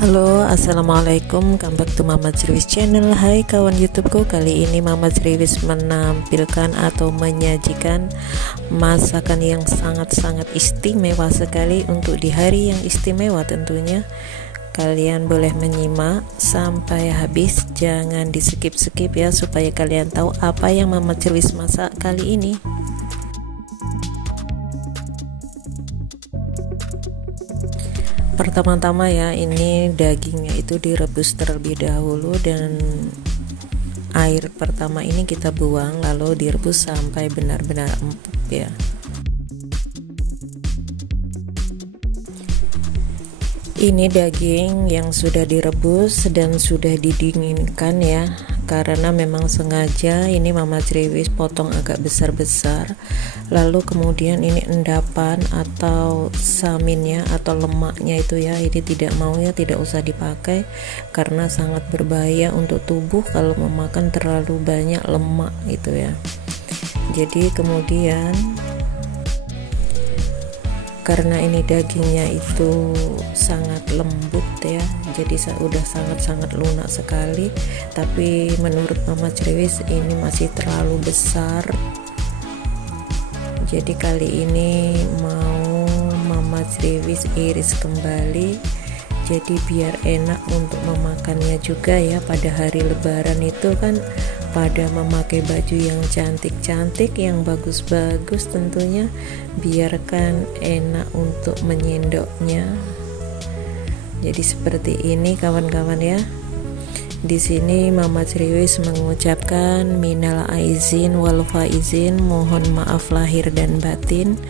Halo, assalamualaikum, welcome back to Mama Cerewis channel. Hai kawan YouTubeku, kali ini Mama Cerewis menampilkan atau menyajikan masakan yang sangat-sangat istimewa sekali untuk di hari yang istimewa tentunya. Kalian boleh menyimak sampai habis, jangan di skip-skip ya, supaya kalian tahu apa yang Mama Cerewis masak kali ini. Pertama-tama ya, ini dagingnya itu direbus terlebih dahulu dan air pertama ini kita buang, lalu direbus sampai benar-benar empuk ya. Ini daging yang sudah direbus dan sudah didinginkan ya, karena memang sengaja ini Mama Cerewis potong agak besar-besar. Lalu kemudian ini endapan atau saminnya atau lemaknya itu ya, ini tidak mau ya, tidak usah dipakai karena sangat berbahaya untuk tubuh kalau memakan terlalu banyak lemak itu ya. Jadi kemudian karena ini dagingnya itu sangat lembut ya, jadi udah sangat-sangat lunak sekali, tapi menurut Mama Cerewis ini masih terlalu besar. Jadi kali ini mau Mama Cerewis iris kembali, jadi biar enak untuk memakannya juga ya. Pada hari lebaran itu kan pada memakai baju yang cantik-cantik, yang bagus-bagus tentunya, biarkan enak untuk menyendoknya. Jadi seperti ini kawan-kawan ya. Di sini Mama Cerewis mengucapkan minal aizin wal faizin, mohon maaf lahir dan batin.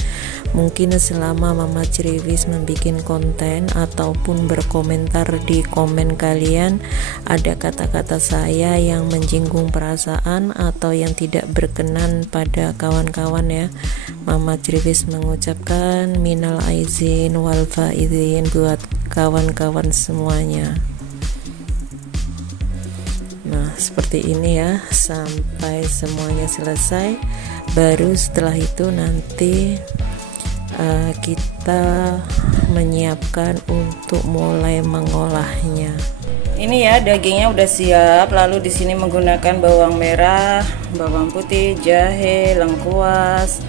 Mungkin selama Mama Cerewis membuat konten ataupun berkomentar di komen kalian ada kata-kata saya yang menyinggung perasaan atau yang tidak berkenan pada kawan-kawan ya, Mama Cerewis mengucapkan minal aizin wal faizin buat kawan-kawan semuanya. Nah seperti ini ya, sampai semuanya selesai, baru setelah itu nanti kita menyiapkan untuk mulai mengolahnya. Ini ya dagingnya udah siap, lalu di sini menggunakan bawang merah, bawang putih, jahe, lengkuas,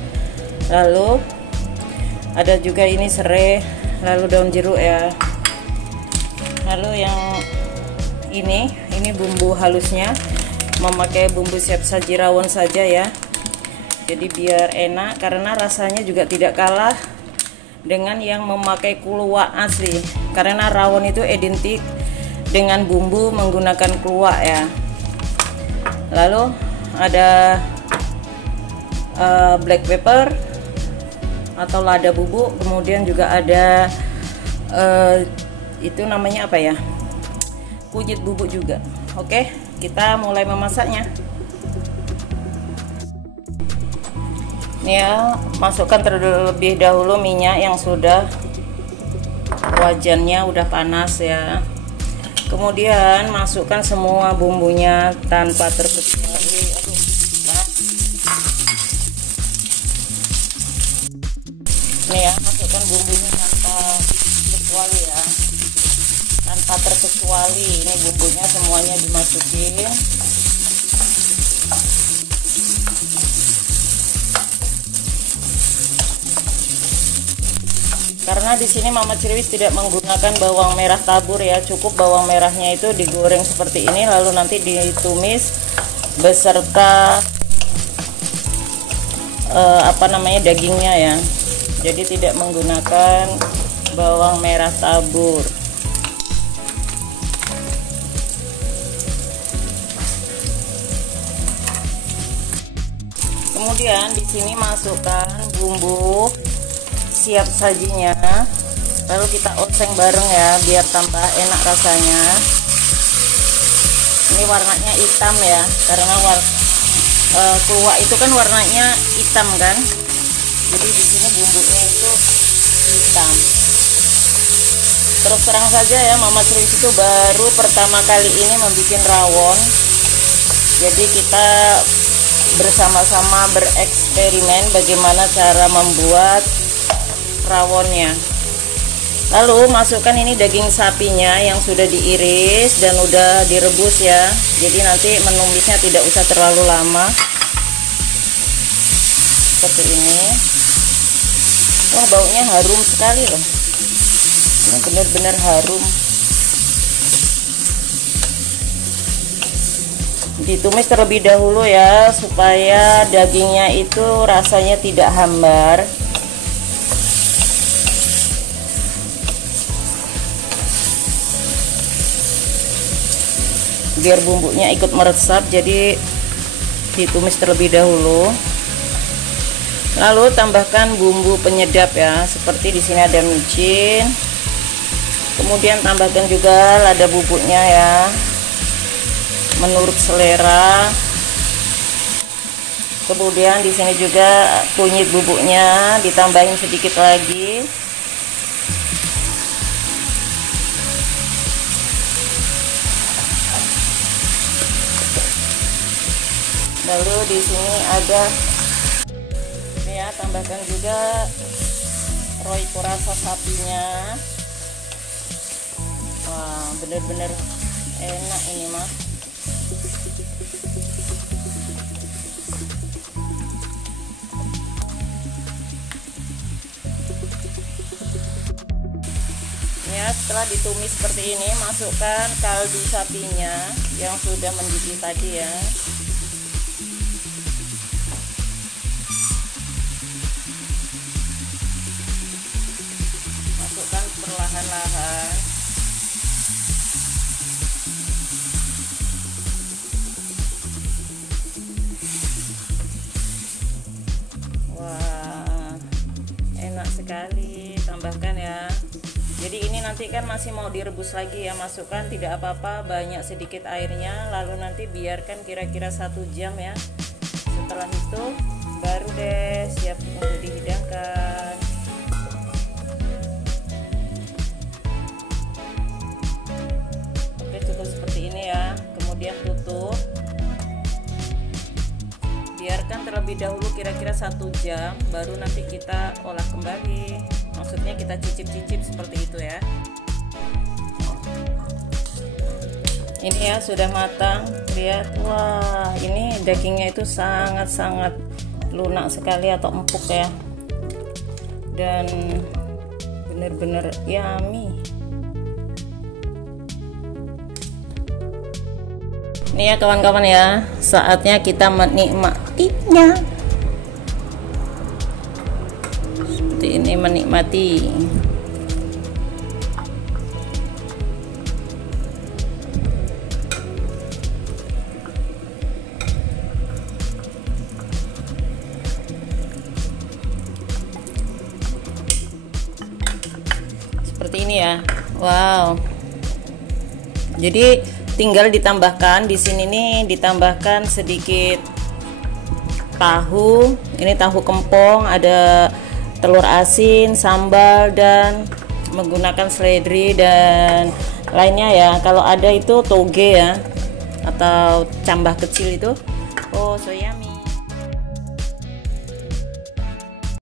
lalu ada juga ini serai, lalu daun jeruk ya. Lalu yang ini bumbu halusnya, memakai bumbu siap saji rawon saja ya. Jadi biar enak, karena rasanya juga tidak kalah dengan yang memakai kluwak asli, karena rawon itu identik dengan bumbu menggunakan kluwak ya. Lalu ada black pepper atau lada bubuk, kemudian juga ada itu namanya apa ya, kunyit bubuk juga. Oke, kita mulai memasaknya. Ini ya, masukkan terlebih dahulu minyak yang sudah wajannya udah panas ya. Kemudian masukkan semua bumbunya tanpa terkecuali. Ini ya, masukkan bumbunya tanpa terkecuali ya. Tanpa terkecuali, ini bumbunya semuanya dimasukin. Karena di sini Mama Cerewis tidak menggunakan bawang merah tabur ya, cukup bawang merahnya itu digoreng seperti ini, lalu nanti ditumis beserta dagingnya ya. Jadi tidak menggunakan bawang merah tabur. Kemudian di sini masukkan bumbu siap sajinya, lalu kita oseng bareng ya biar tambah enak rasanya. Ini warnanya hitam ya, karena kluwak itu kan warnanya hitam kan, jadi di sini bumbunya itu hitam. Terus terang saja ya, Mama Cerewis itu baru pertama kali ini membuat rawon, jadi kita bersama-sama bereksperimen bagaimana cara membuat rawonnya. Lalu masukkan ini daging sapinya yang sudah diiris dan udah direbus ya. Jadi nanti menumisnya tidak usah terlalu lama. Seperti ini. Wah, baunya harum sekali loh. Ini benar-benar harum. Ditumis terlebih dahulu ya, supaya dagingnya itu rasanya tidak hambar. Biar bumbunya ikut meresap, jadi ditumis terlebih dahulu. Lalu tambahkan bumbu penyedap ya, seperti di sini ada micin. Kemudian tambahkan juga lada bubuknya ya, menurut selera. Kemudian di sini juga kunyit bubuknya ditambahin sedikit lagi. Lalu di sini ada ini ya, tambahkan juga royco rasa sapinya. Wah, bener-bener enak ini mah. Ya, setelah ditumis seperti ini, masukkan kaldu sapinya yang sudah mendidih tadi ya. Masukkan perlahan-lahan. Wah, enak sekali. Tambahkan ya. Jadi ini nanti kan masih mau direbus lagi ya, masukkan tidak apa-apa banyak sedikit airnya, lalu nanti biarkan kira-kira 1 jam ya. Setelah itu baru deh siap untuk dihidangkan. Oke, cukup seperti ini ya. Kemudian tutup, biarkan terlebih dahulu kira-kira 1 jam, baru nanti kita olah kembali. Maksudnya kita cicip-cicip seperti itu ya. Ini ya sudah matang, lihat. Wah, ini dagingnya itu sangat-sangat lunak sekali atau empuk ya, dan bener-bener yummy. Ini ya kawan-kawan ya, saatnya kita menikmatinya. Seperti ini, menikmati. Seperti ini ya. Wow. Jadi tinggal ditambahkan di sini nih, ditambahkan sedikit tahu. Ini tahu kempong, ada telur asin, sambal, dan menggunakan seledri dan lainnya ya. Kalau ada itu toge ya, atau cambah kecil itu. Oh, so yummy.